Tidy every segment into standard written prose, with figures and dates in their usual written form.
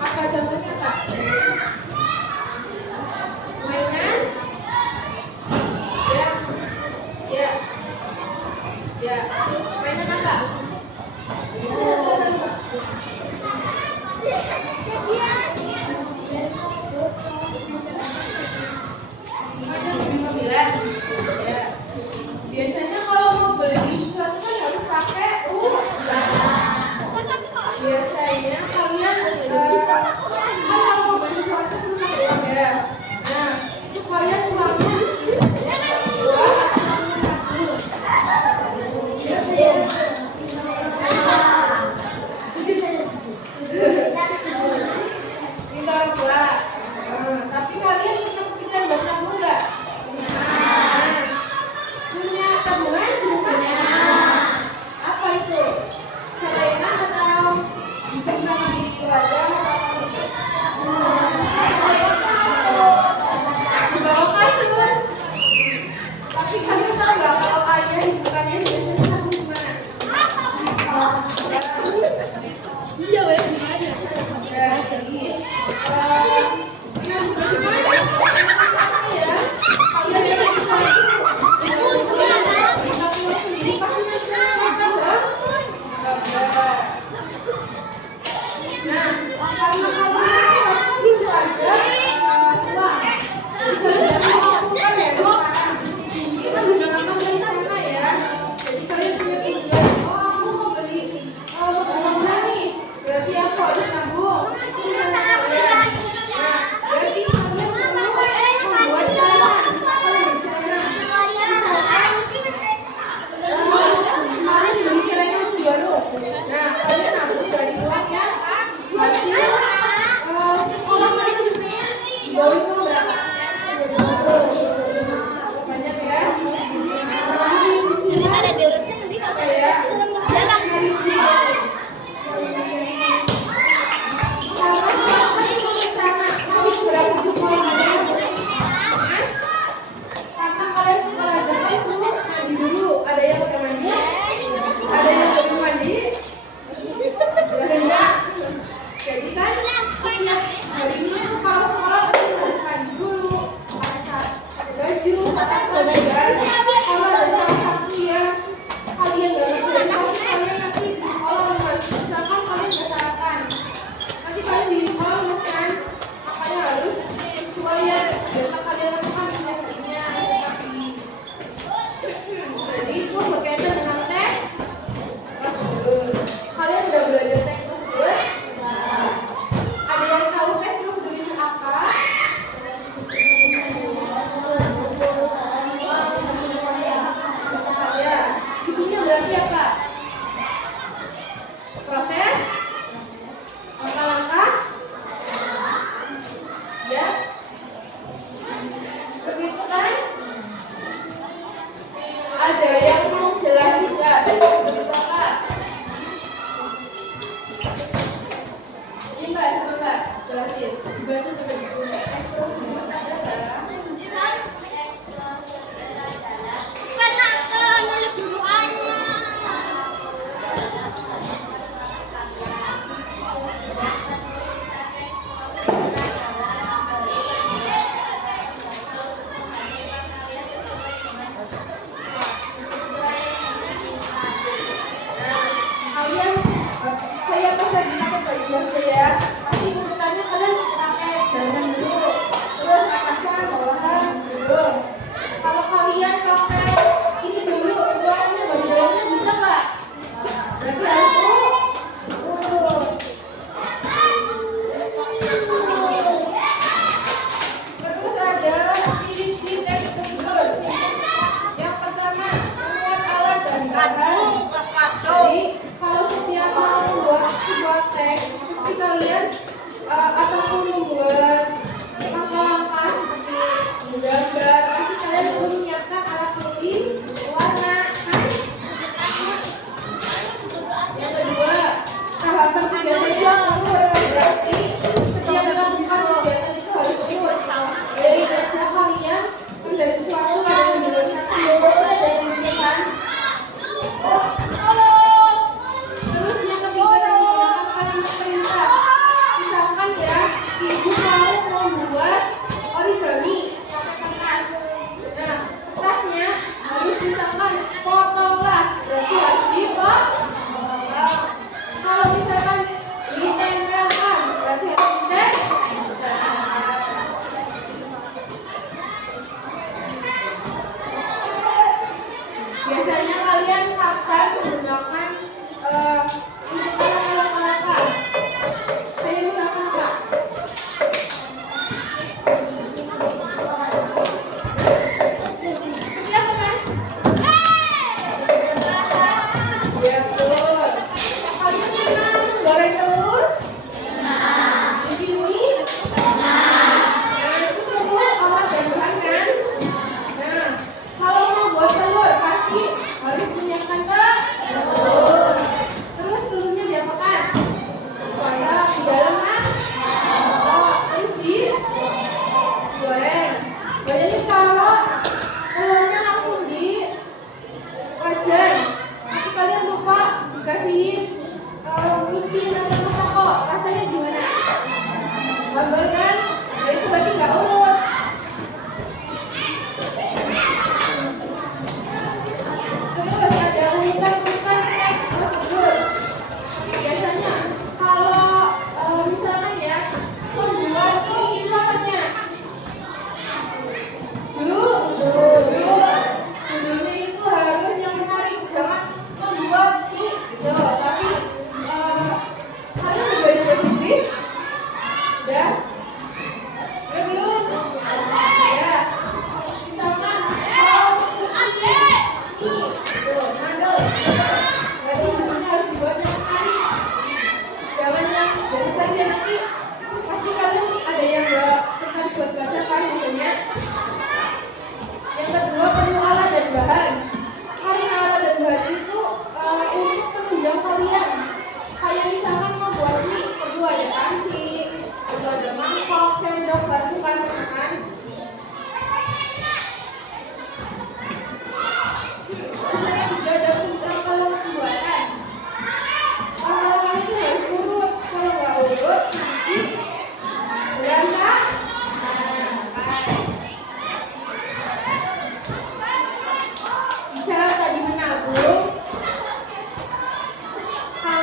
Apa contohnya, Kak? Mainan? Ya. Mainan apa? Mobil-mobilan. Ya. Biasanya kalau mau beli sesuatu kan harus pakai uang. Biasanya kalian kalau mau beli sesuatu kan pakai uang ya. Nah, itu kalian uangnya tapi kalian punya kepikiran buat nabung nggak? Punya tabungan? Punya. Apa itu? Celengan atau bisa mandiri aja? Bawa kasur. Tapi kalian tahu nggak kalau ayah bukannya biasanya nabung gimana? Iya, ya gimana? Jadi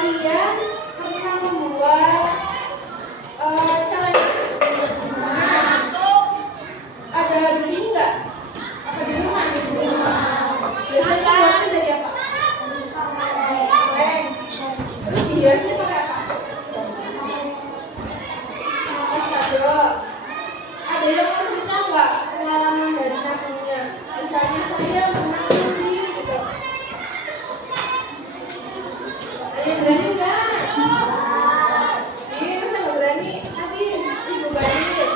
kalian pernah membuat celana? Ada di sini nggak? Apa di rumah? Biasanya buatnya dari apa? Terus dihiasnya pakai apa? Kado. Ada yang mau cerita nggak pengalaman dari kamunya? Misalnya saya pernah beli gitu. Ada yang berani nggak? Ini masa nggak berani? Nanti ibu bandingin.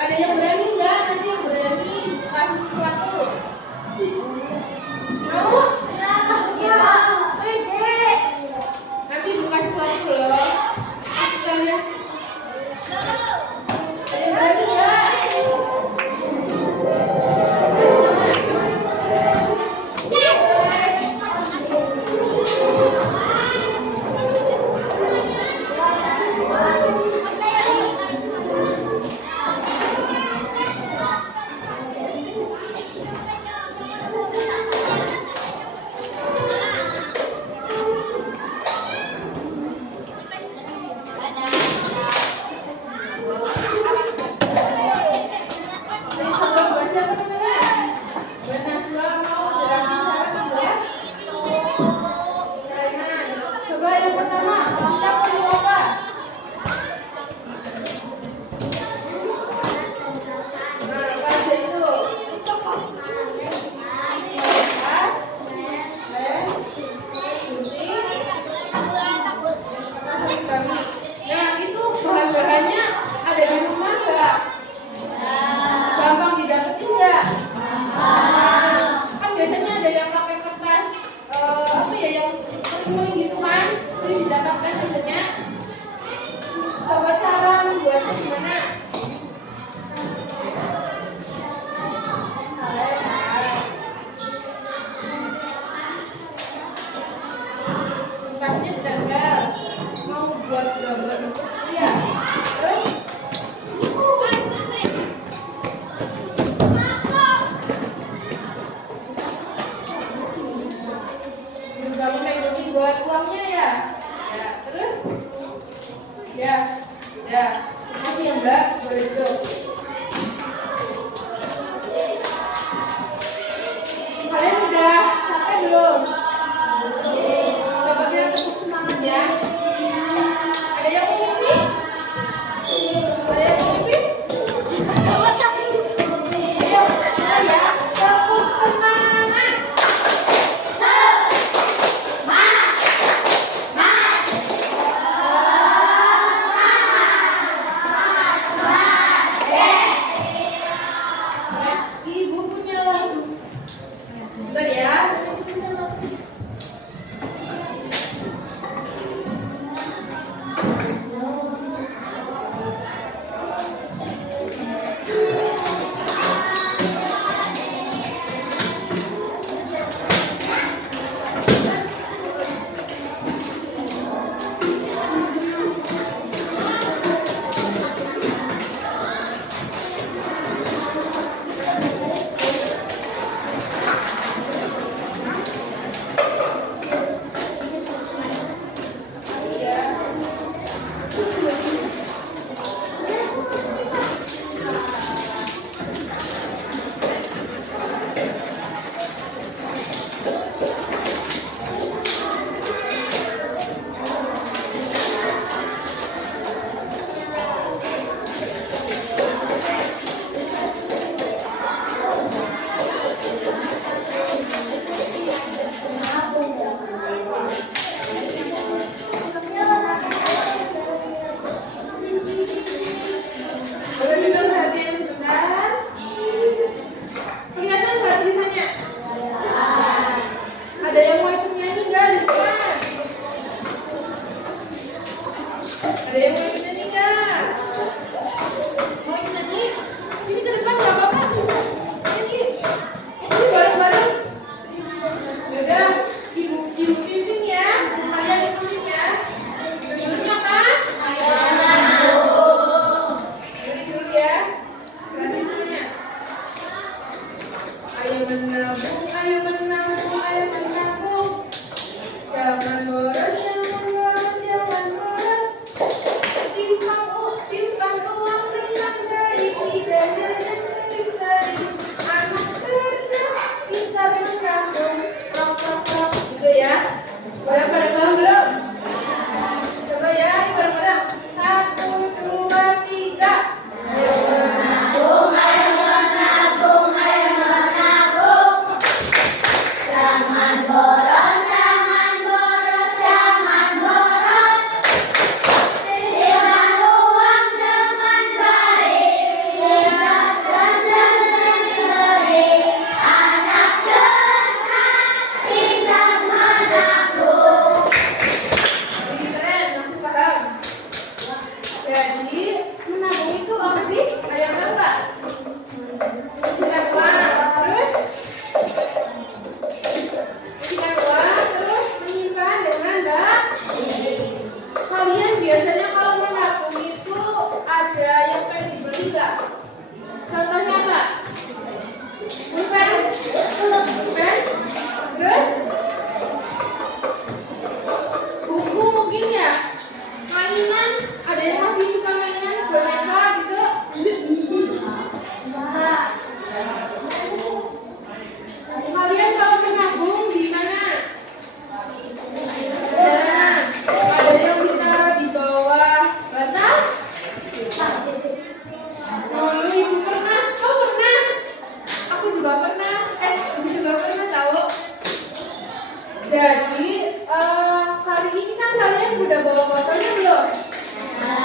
Ada yang berani nggak? Nanti yang berani kasih sesuatu. Mau? Nanti buka sesuatu loh. Kita lihat. Ada yang berani nggak? Nah, itu bahan-bahannya ada di rumah nggak? Gampang didapetin nggak? Kan biasanya ada yang pakai kertas apa ya, yang kuning-kuning gitu kan? Ini didapatkan biasanya. Coba cara membuatnya gimana? Kertasnya ditempel. Mau buat gambar? Iya. Terus? Dibangun ekonomi buat uangnya ya? Ya. Terus? Ya. Ya. Terima kasih ya Mbak. Boleh duduk. Kalian udah capek belum? Coba kita tepuk semangat ya. Ada yang mau mimpi? Ada yang mau mimpi? Ayo, ya. Tepuk semangat. Ibu punya lagu. Bentar ya. Ada yang mau ikut nyanyi nggak? Mau ikut nyanyi? Sini ke depan nggak apa-apa. Nyanyi. Ini bareng-bareng. Yaudah, ibu pimpin ya. Kalian ikutin ya. Judulnya apa? Jadi dulu ya. Berarti judulnya. Ayo menabung, ayo menabung, ayo menabung. Jangan Udah pada paham belum? Coba ya, ini bareng-bareng. 1, 2, 3. Ayo menabung, ayo menabung, ayo menabung. Jangan boros, jangan boros, jangan boros. Simpan uang dengan baik, hebat dan cerdik. Anak cerdas, pintar menabung. Ini keren, langsung paham. Jadi menabung itu apa sih? Ada yang tahu nggak? Menyimpan uang, terus menyimpan uang, terus menyimpan dengan baik. Kalian biasanya kalau menabung itu ada yang pengen dibeli nggak? Contohnya apa? Pulpen, terus buku mungkin ya, mainan. Ada yang masih suka mainan boneka gitu? Kalian kalau menabung di mana? Nah, ada yang bisa di bawah bantal? Dulu ibu pernah, oh pernah. Aku juga pernah. Ibu juga pernah tahu. Jadi kali ini kan kalian udah bawa botolnya belum?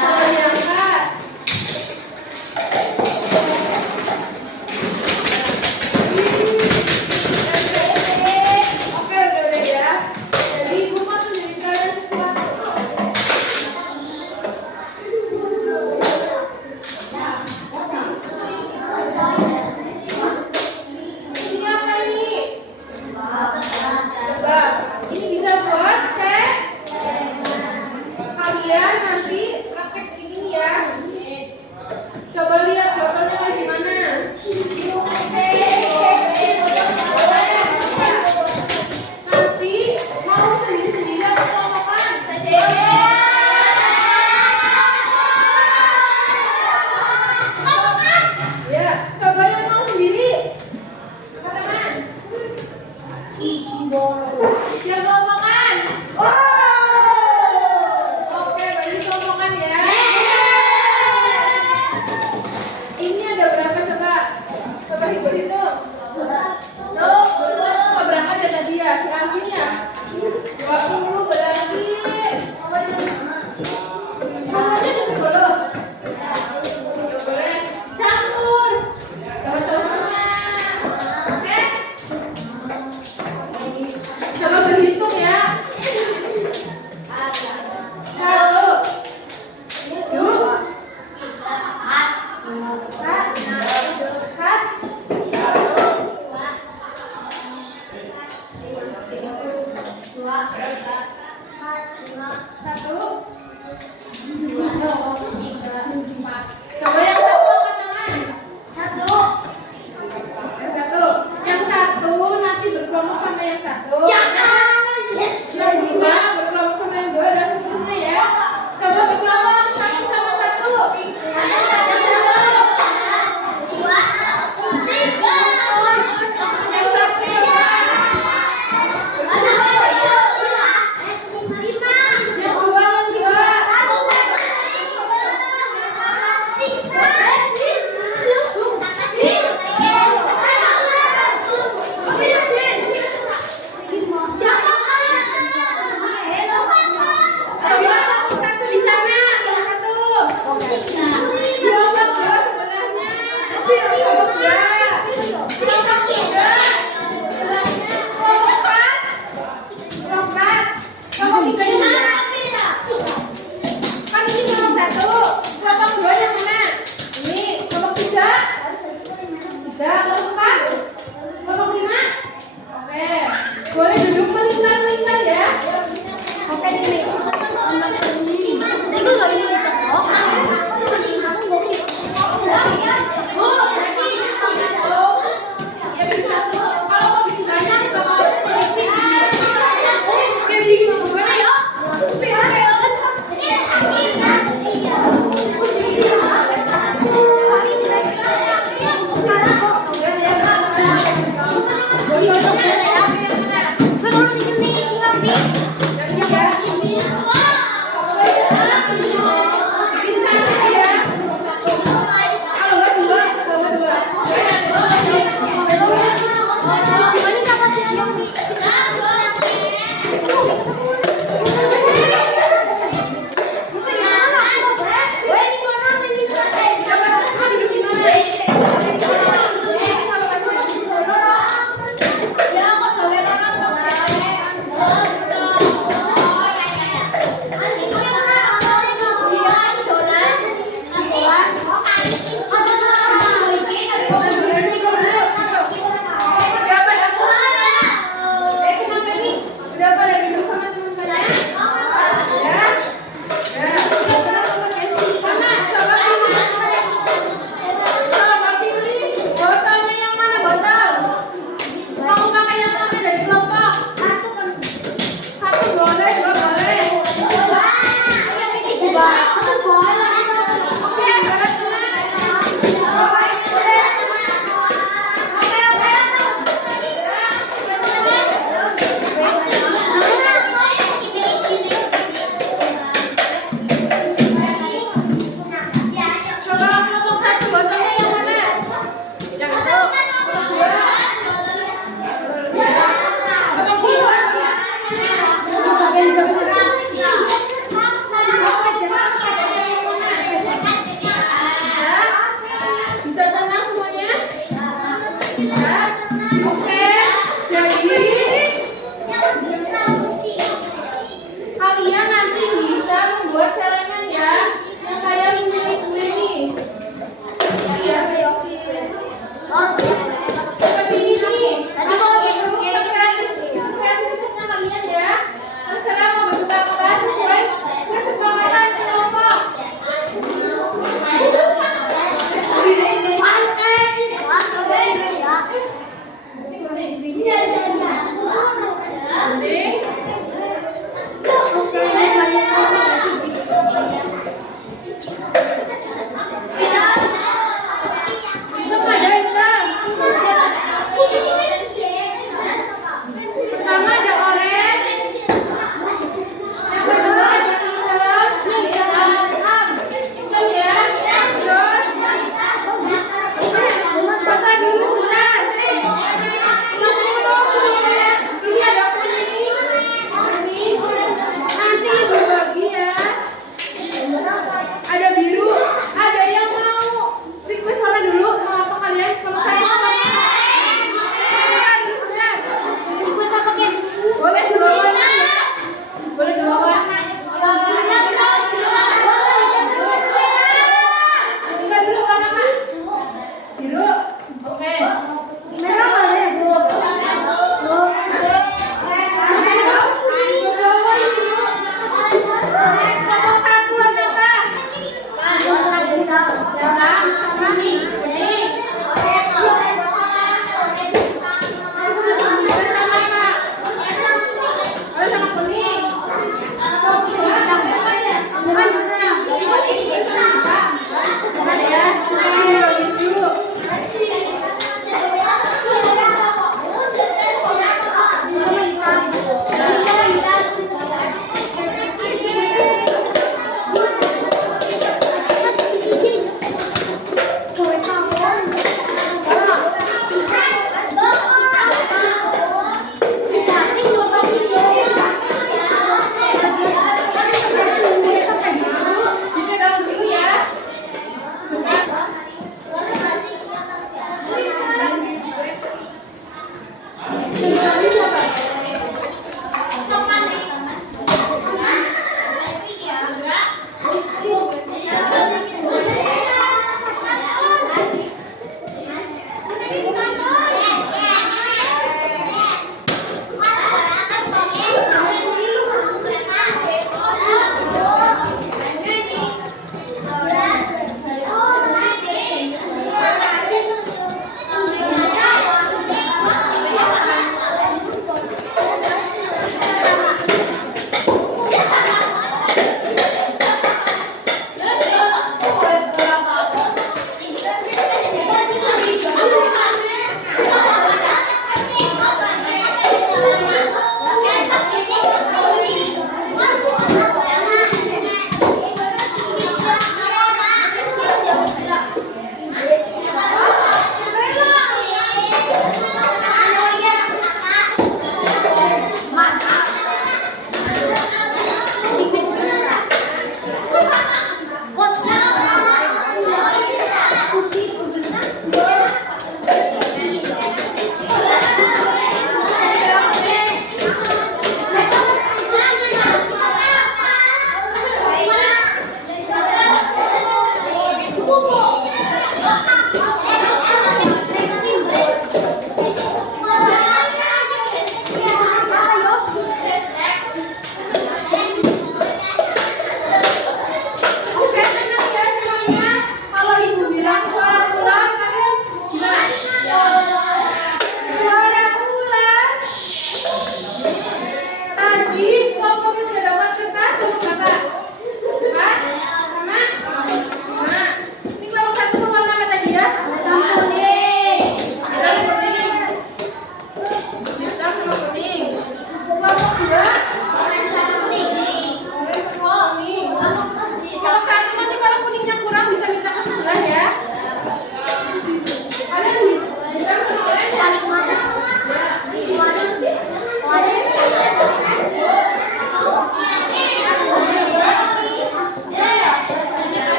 Coba diangkat. Oke, udah ya. Jadi ibu mau tunjukin kalian sesuatu. Ini apa ini? Coba, ini bisa buat cek. Kalian nanti praktek ini ya. Coba lihat botolnya kayak gimana. Nanti mau sendiri-sendiri atau kelompokan? Ya, coba yang mau sendiri. Katakan. Yang kelompokan. Oke, berarti kelompokan ya. Ini ada berapa coba? Coba hitung-hitung. Tuh, suka berangkat ya tadi ya, si Alvin ya? 20 berarti. Nomornya di 10. Ya boleh. Campur. Jangan sama-sama. Oke? Coba berhitung ya. 1, 2, 1. Coba yang satu angkat tangan. Yang satu nanti berkelompok sama yang satu. Yang dua berkelompok sama yang dua dan seterusnya ya. Coba berkelompok satu sama satu. Yang satu.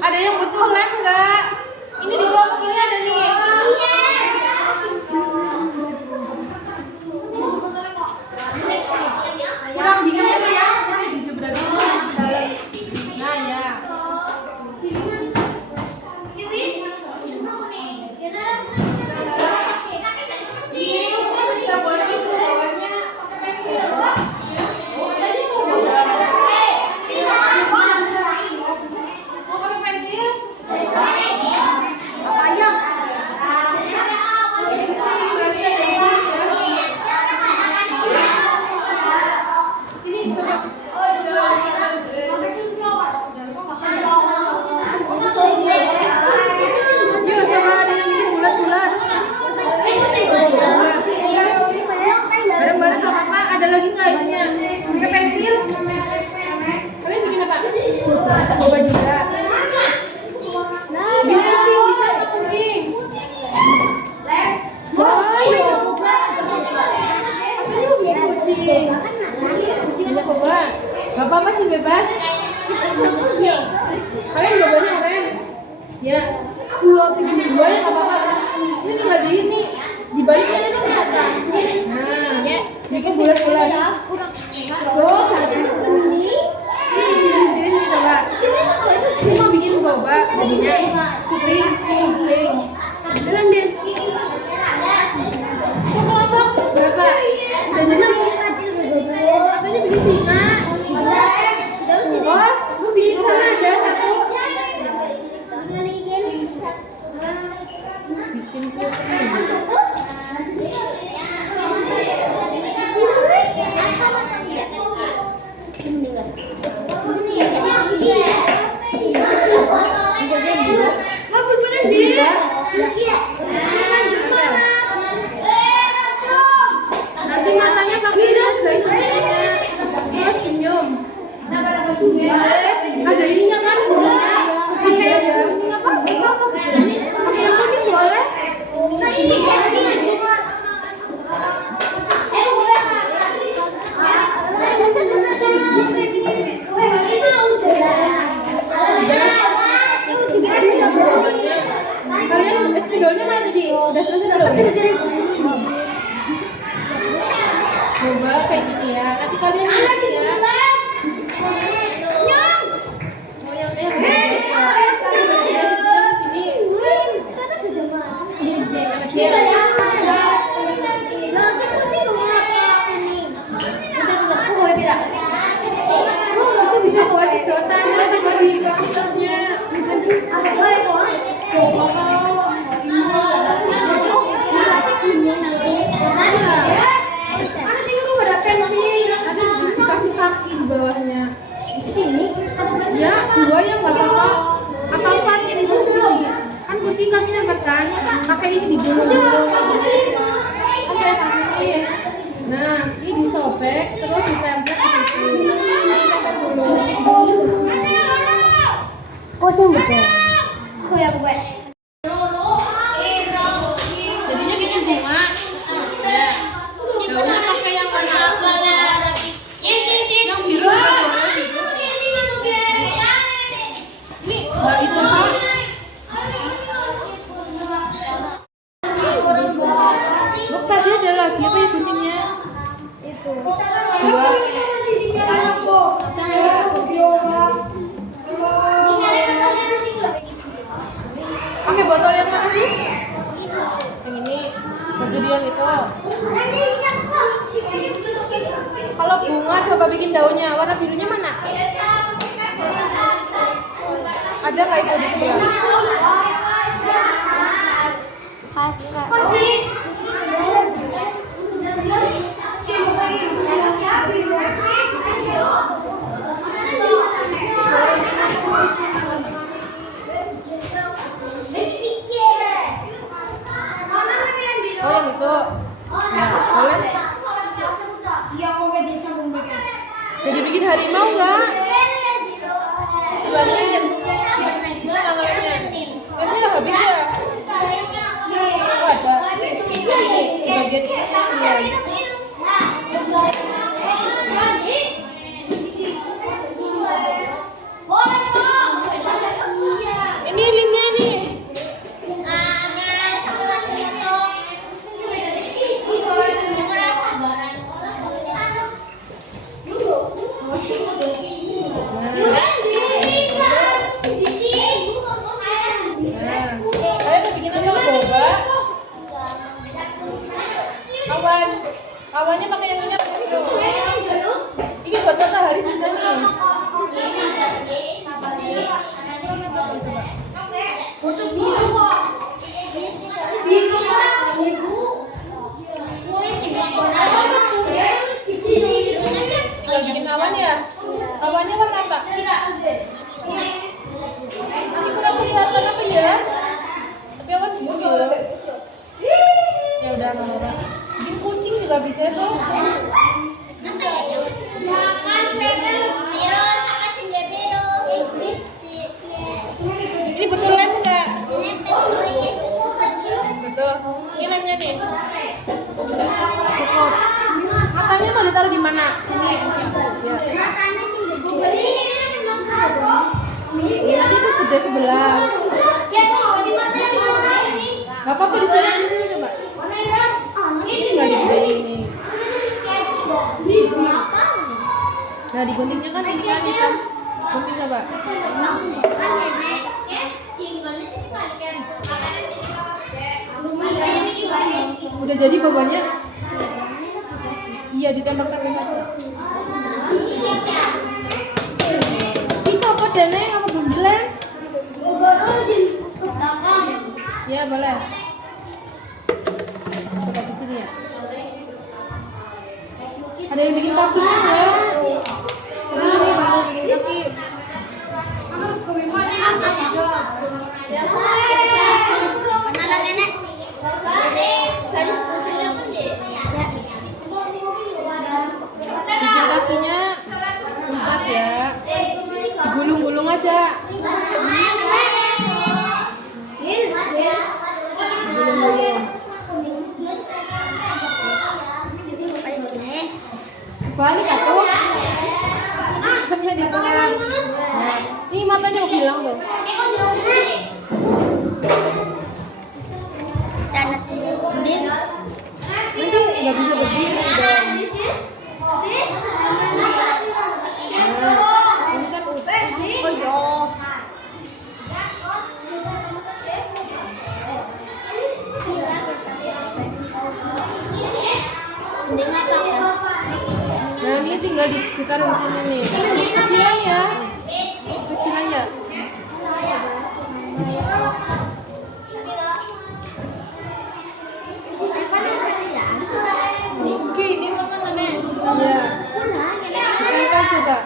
Ada yang butuh lem enggak? Ini di kelompok ini ada nih. Kurang dingin ya, di sebelah dalam. Nah ya. Bisa buat itu bawahnya pensil. Bareng-bareng gak apa-apa, ada lagi nggak ininya? Pakai pensil? Kalian bikin apa? Boba juga. Bikin kuping, bisa nggak kuping? Katanya mau bikin kucing. Kucing aja boba. Gak apa-apa sih, bebas. Kalian bobanya oren? Ya. Dua ya gak apa-apa. Ini tinggal di ini. Dibaliknya ini kelihatan. Nah, bikin bulat-bulat. Oh, ini coba. Ini mau bikin boba, jadinya kuping. Jalan deh. Kelompok berapa? Udah jalan belum? Katanya bikin singa. Oh, mau bikin sana ada satu. Bikin kuping. Nanti matanya pakai dia senyum. Ada ininya kan? Pakai ini apa? Pakai yang kuning boleh? Kalian spidolnya mana tadi? Udah selesai belum? Coba kayak gini ya. Nanti kalian bikin ya. Mau yang itu bisa buat sedotan bagi komputernya. Dikasih kaki di bawahnya. Di sini ya dua yang nggak apa-apa. Apa empat ini kucing? Kan kucing kakinya empat kan? Pakai ini digulung-gulung. Oke, kasih. Nah, ini disobek terus ditempel ke situ. Oh, sih betul. Oh ya, gue. Jadinya bikin bunga. Ya. Daunnya pakai yang warna yang biru nggak boleh gitu. Ini nggak itu Pak. Bos tadi ada lagi apa ya kucingnya? Itu. Dua. botol yang mana sih? Yang ini. Baju dia yang itu. Kalau bunga coba bikin daunnya. Warna birunya mana? Ada nggak itu di sebelah? Oh yang itu. Nah, boleh. Jadi bikin harimau nggak? Dibantuin. Bisa nggak ngeliatnya? Ini udah habis ya? Oh ada. Di bagian ini. Ini linknya nih. Awannya pakai yang minyak gitu. Ini buat matahari bisa nih. Tinggal bikin awan ya. Awannya warna apa? Masih kurang kelihatan apa ya? Tapi awan biru ya. Ya udah nggak apa-apa. Bikin kucing juga bisa tuh. Ini betul lem nggak? Betul. Ini lemnya nih. Cukup. Matanya mau ditaruh di mana? Sini. Ya. Nanti itu gede sebelah. Gak apa-apa di sini coba. Ini nggak digede ini. Nah diguntingnya kan ini kan hitam. Gunting coba. Udah jadi bawahnya? Iya ditembakkan ini. Dicopot deh Neng, apa belum dilem? Ya boleh. Coba di sini ya. Ada yang bikin kakinya ya? Ini bikin kaki. Bikin kakinya 4 ya. Gulung-gulung aja. Gulung-gulung. Balik atuh. Hanya di tengah. Nah, ini matanya mau hilang tuh. Nanti nggak bisa berdiri dong. Ini kan nah ini tinggal ditaruh di sini nih. Kecilan ya. Kecilan ya. Oke, ini mana nih? Ya. Kita coba.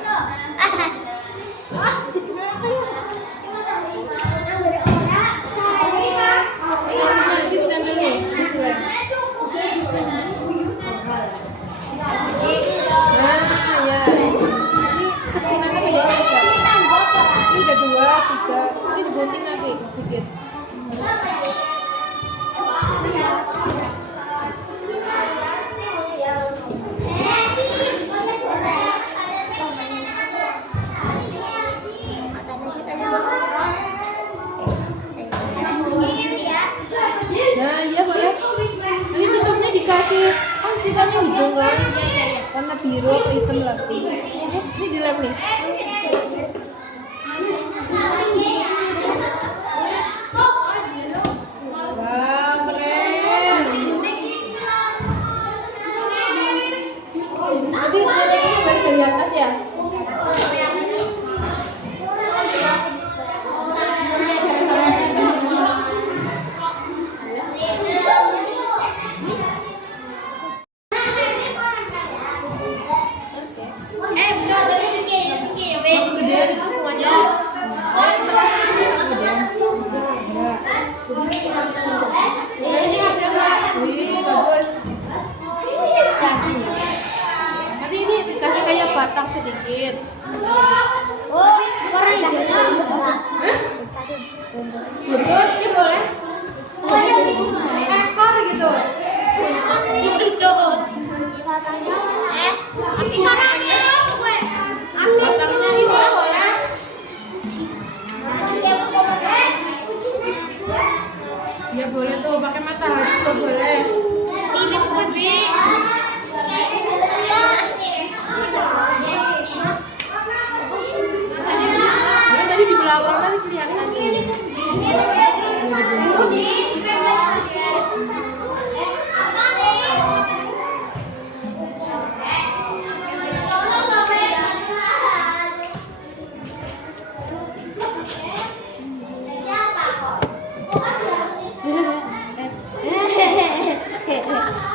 Gunting lagi sedikit. Nah iya boleh. Ini tutupnya dikasih kan hitamnya hijau kan? Warna biru atau hitam lagi. Ini dilem nih. Buntut, ini boleh? Ekor gitu. Batangnya di bawah boleh? Ya boleh tuh, pakai matahari juga boleh. Ini tadi di belakang tadi kelihatan.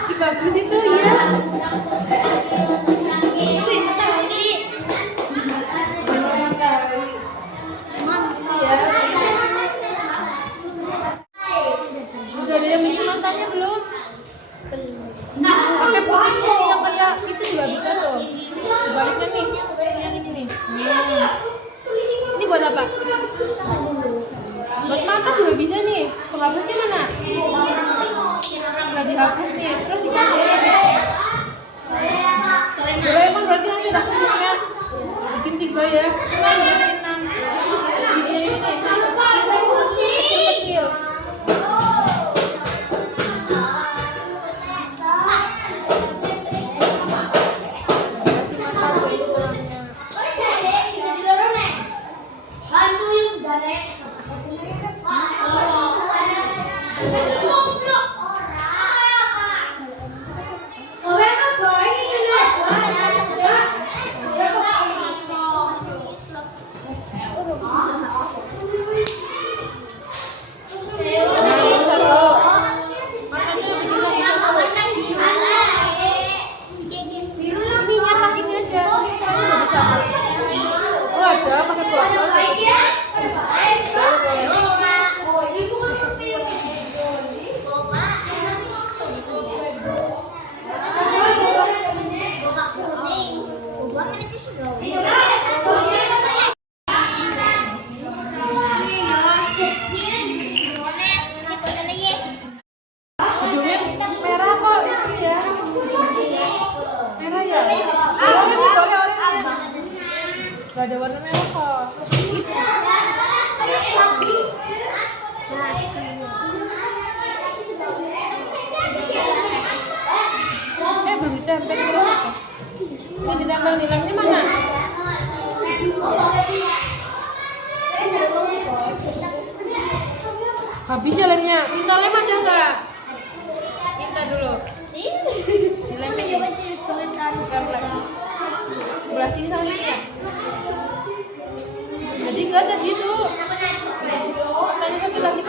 Ih, bagus itu ya. Udah ada yang bikin matanya belum? Pakai putih yang kayak itu juga bisa tuh. Sebaliknya nih, yang ini nih. Ini buat apa? Buat mata juga bisa nih. Penghapusnya mana? Nggak dihapus nih, terus dikasih. Boleh emang berarti nanti udah khususnya bikin 3 ya. Kan bikin 6. Ini kecil-kecil. Merah kok ini ya. Merah ya? Gak ada warna merah kok. Belum ditempel berapa? Ini ditempel nilainya mana? Habis ya lemnya. Minta lem ada nggak? Minta dulu. Lemnya ya. Sebelah sini sama ya. Jadi nggak tadi itu. Tadi satu lagi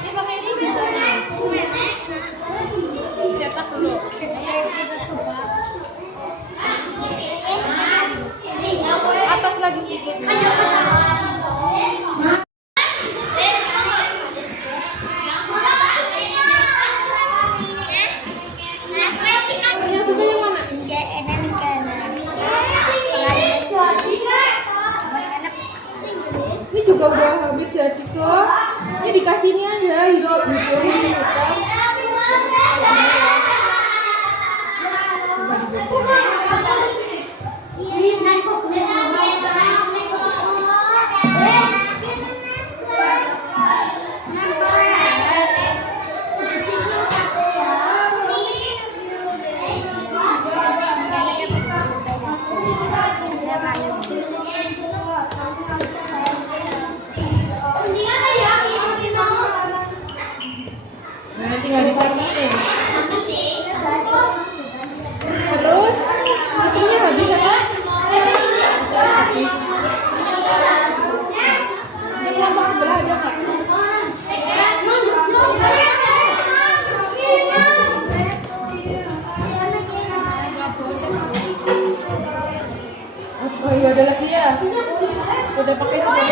ini pakai ini bisa nih. Cetak dulu. Atas lagi sedikit. Yang susah yang mana? Ini juga udah habis jadi kok. Ini dikasih ini aja hidung ini tinggal dipakein. Terus itunya habis apa? Habis. Ini kelompok sebelah ada nggak? Oh iya ada lagi ya. Udah pakai itu ada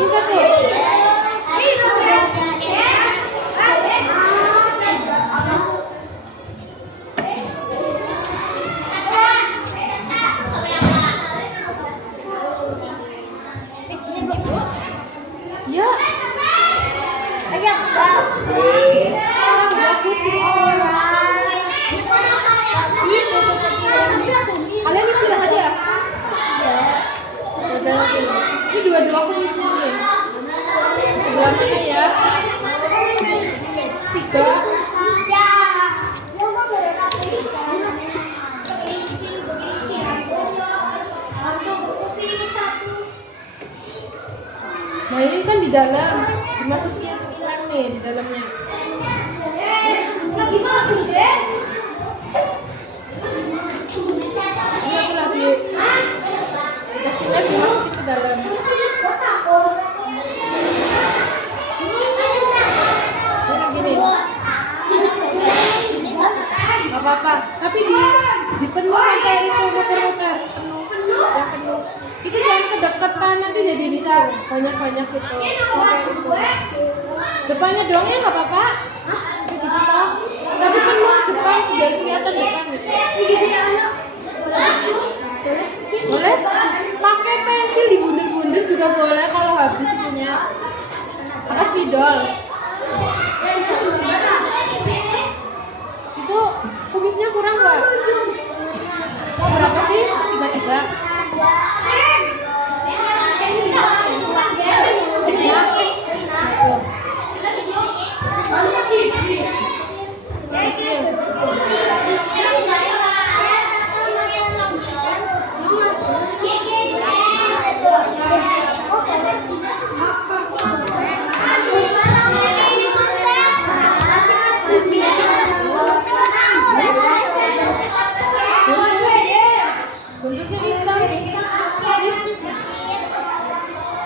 bisa tuh. dalam, dimasukin lem nih di dalamnya. Lagi mau deh. Ini aku lagi kasih lem dimasukin ke dalam. Gini. Gak apa-apa, tapi dipenuh sampai itu muter-muter penuh. Itu jangan kedekatan, nanti jadi bisa banyak-banyak gitu. Depannya doang ya nggak apa-apa. Tapi penuh depan biar kelihatan depan gitu. Boleh? Pakai pensil dibundir-bundir juga boleh kalau habis punya. Apa spidol? Itu kumisnya kurang nggak? Mau berapa sih? 33.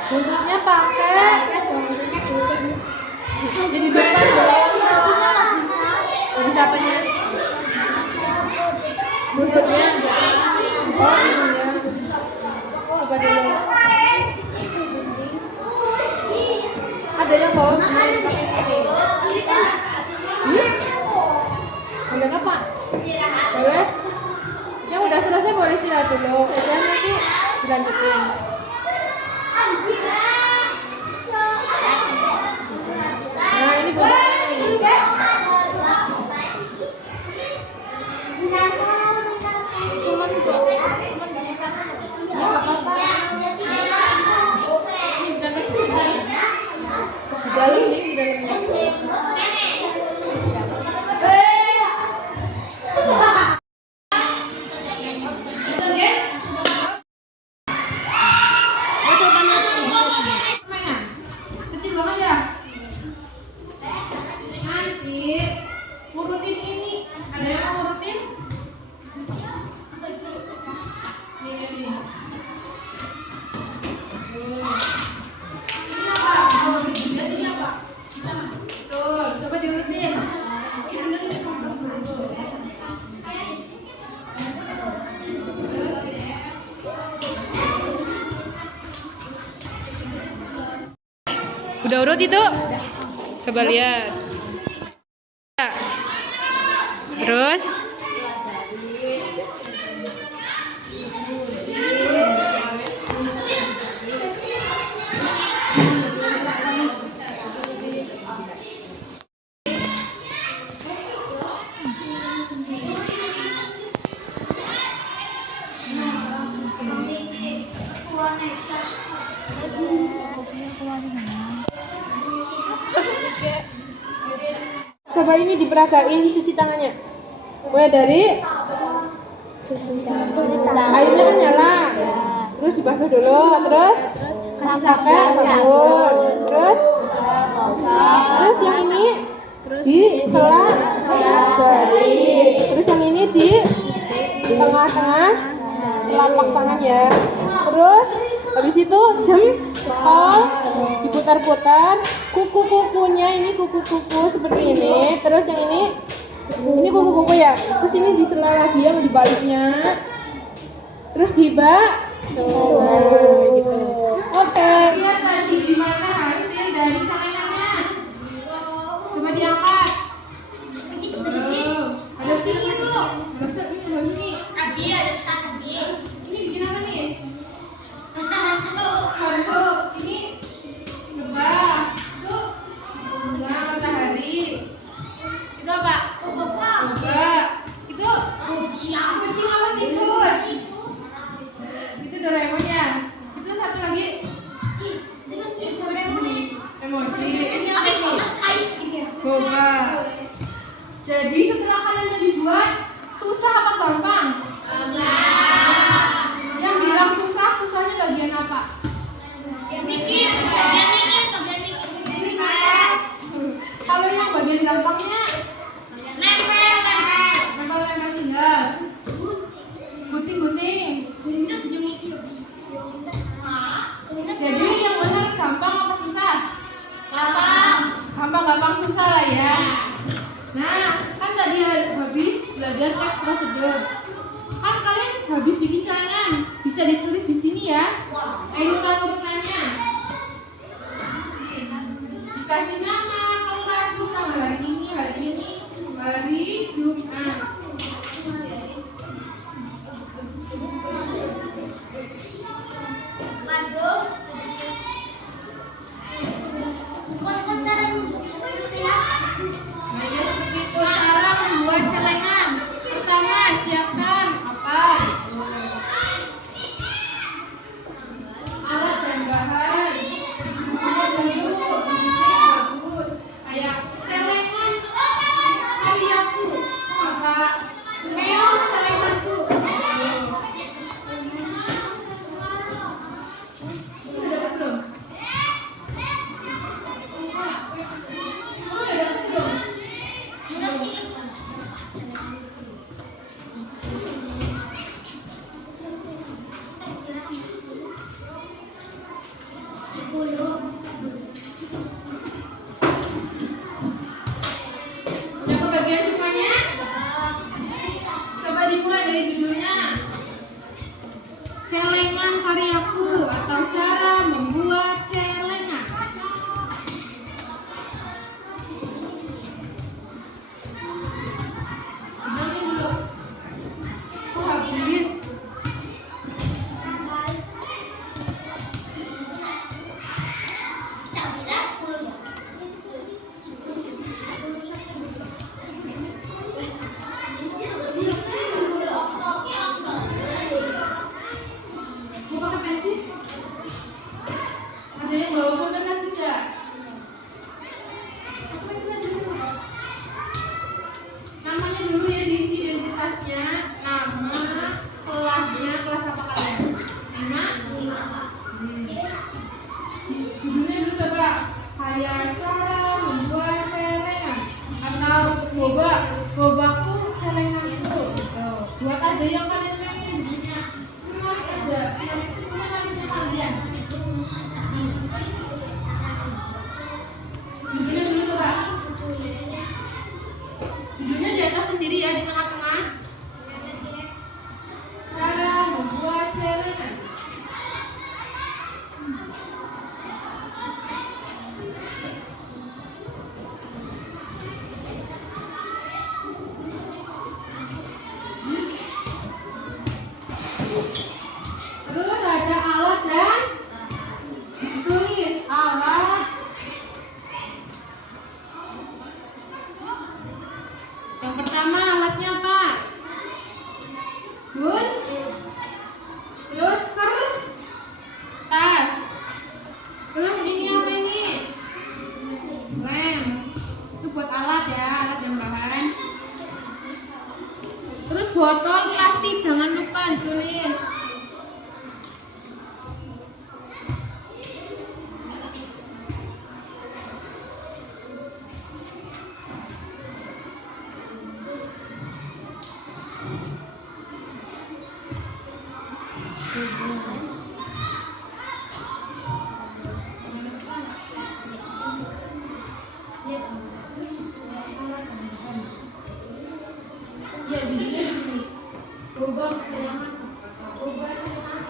Buntutnya pakai jadi depan dari siapanya buntutnya coba dulu ada yang mau boleh apa boleh yang udah selesai boleh istirahat dulu dan nanti dilanjutin. Nah ini buntutnya cuman di dalam nih di dalamnya. Coba diurutin. Udah urut itu? Coba lihat. Terus coba ini diperagain cuci tangannya. Mulai dari airnya kan nyala, terus dibasuh dulu, terus kasih pakai sabun, terus yang ini dikelak jari, terus yang ini di tengah-tengah telapak tangan ya. Terus habis itu jempol diputar-putar, kuku-kukunya ini kuku-kuku seperti ini. Terus yang ini kuku-kuku ya. Terus ini disela lagi yang dibaliknya. Terus dibasuh gitu. Oke. Lihat tadi gimana hasil dari saingannya. Coba diangkat. Ada sini tuh. Ada sini. Ada satu dia. Ini bikin apa nih? Hantu. Ini lebah. Itu bunga matahari. Itu apa? Lebah. Itu kucing apa tikus? Itu Doraemon ya. habis bikin celengan bisa ditulis di sini ya. Urutannya. Dikasih nama kelas, tanggal hari ini hari Jumat. Cara membuat celengan. Pertama, siapkan apa? Alat dan bahan. Dulu, bagus. Kayak celengan karyaku. Apa? Meong celenganku. Udah dapat belum? Udah kebagian semuanya? Coba dimulai dari judulnya. Celengan karyaku atau cara membuat celengan. Bilangin dulu. Oh, habis. Mau pakai pensil? Ada yang bawa pulpen tidak? Namanya dulu ya diisi identitasnya, nama, kelasnya, kelas apa kalian? 5? Judulnya dulu coba, kayak cara membuat celengan atau bobaku celenganku gitu. Buat aja yang kalian pengen punya. Semua aja, semua kalian. Judulnya dulu coba. Judulnya di atas sendiri ya, di tengah-tengah. Cara membuat celengan. Terus ada alat dan tulis alat. Yang pertama alatnya apa? Gun. Terus kertas. Terus ini apa ini? Lem. Itu buat alat ya, alat dan bahan. Terus botol plastik, jangan lupa ditulis. Ya, judulnya di sini. Lubang celengan. Lubang celengan.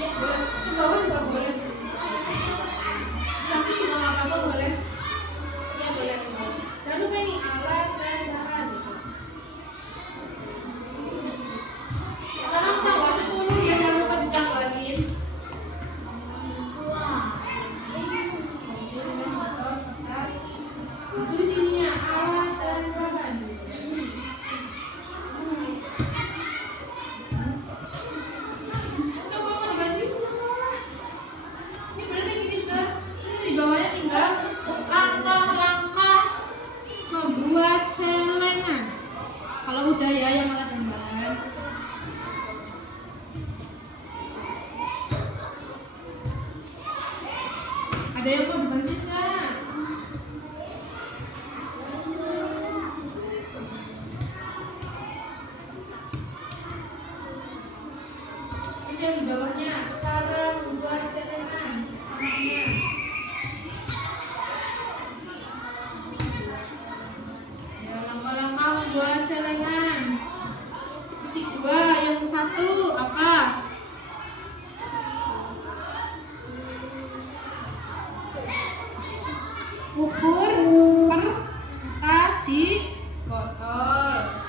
Ya, boleh. Ke bawah juga boleh. Samping juga nggak apa-apa boleh. Ya, boleh. Jangan lupa ini alat dan bahan. Sekarang tanggal 10 ya, jangan lupa ditanggalin. Itu di sininya alat dan bahan. Coba mau dibantuin? Ini bener kayak gitu. Ini di bawahnya tinggal langkah-langkah membuat celengan. Kalau udah ya yang alat dan bahan. Ada yang mau dibantuin nggak? Terus yang di bawahnya cara membuat celengan. ukur kertas di botol.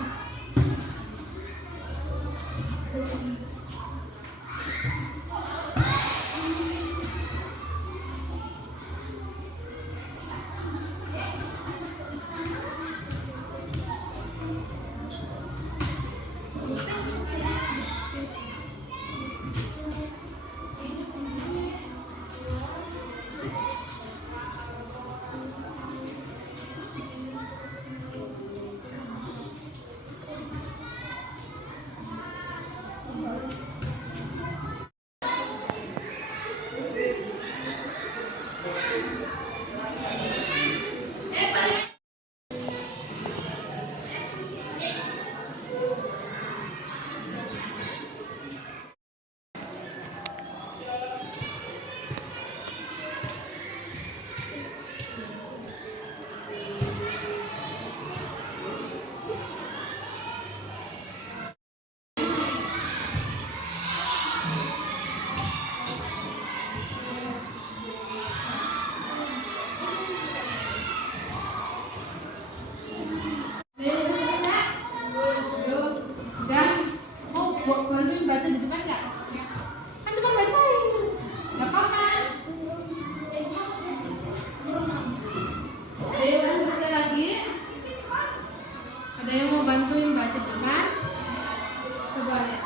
Bantuin baca di depan nggak? Kan cuma bacain, nggak apa-apa. Ada yang mau selesai lagi? Ada yang mau bantuin baca di depan? Coba lihat.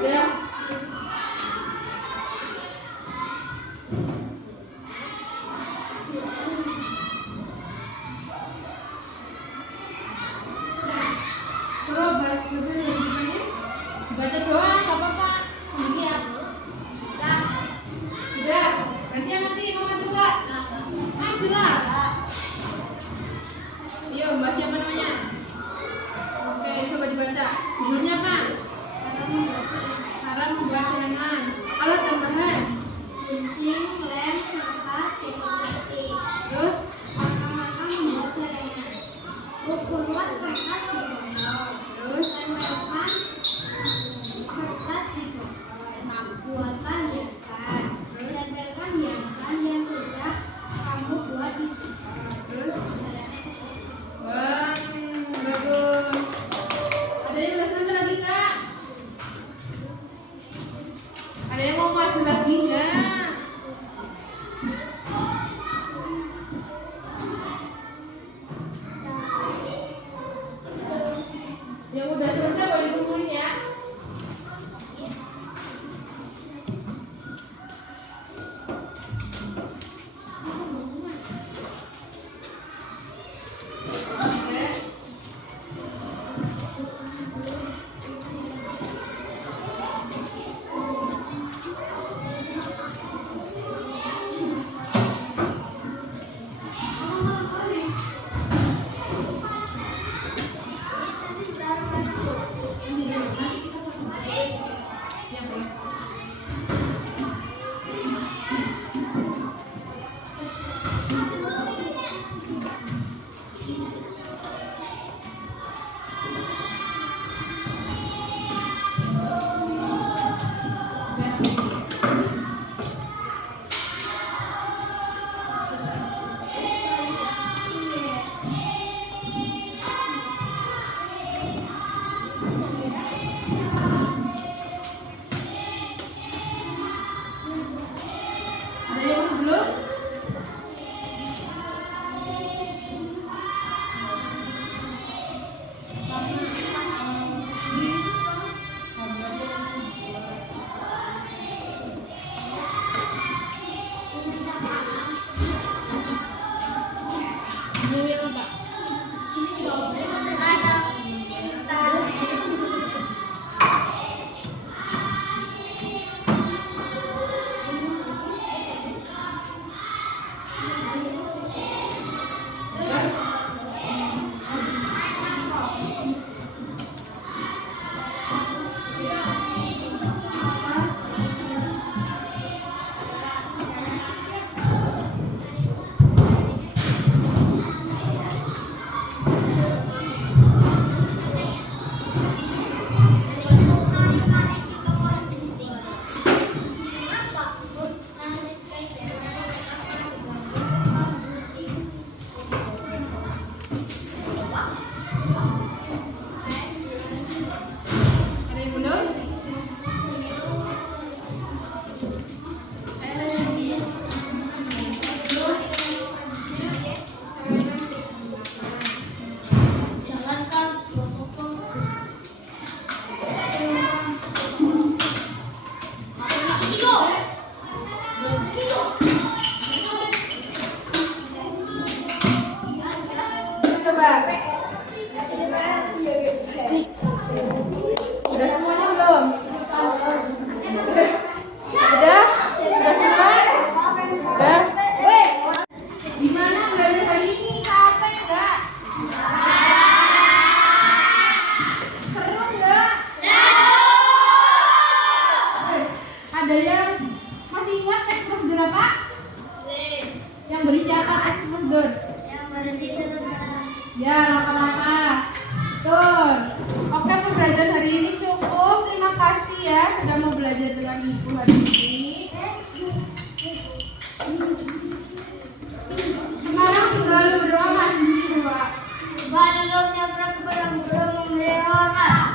Udah. Coba baca doang, nggak apa-apa. Iya. Udah. Nanti mama juga. Maju lah. Iya, mbak siapa namanya? Oke, coba dibaca. Judulnya apa? Cara membuat celengan. Alat tambahan. Gunting, lem, kertas, plastik. Terus Langkah-langkah membuat celengan. Ukurkan kertas di botol. Terus Tempelkan kertas di botol. Buatlah hiasan. Tempelkan hiasan yang sudah kamu buat di botol. Terus wah, bagus. Ada yang udah selesai lagi kak? Ada yang mau maju lagi nggak? Yang udah selesai boleh dikumpulin ya. Oke. Sudah mau belajar dengan ibu hari ini. Sekarang tinggal berdoa masih berdoa. Baru siapa kepada guru memberi hormat.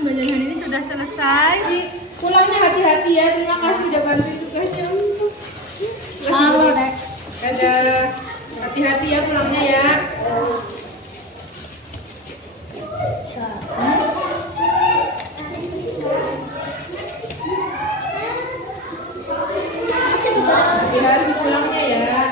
Pembelajaran hari ini sudah selesai. Pulangnya hati-hati ya. Terima kasih sudah bantu tugasnya. Dadah. Hati-hati ya pulangnya ya. Hati-hati pulangnya ya.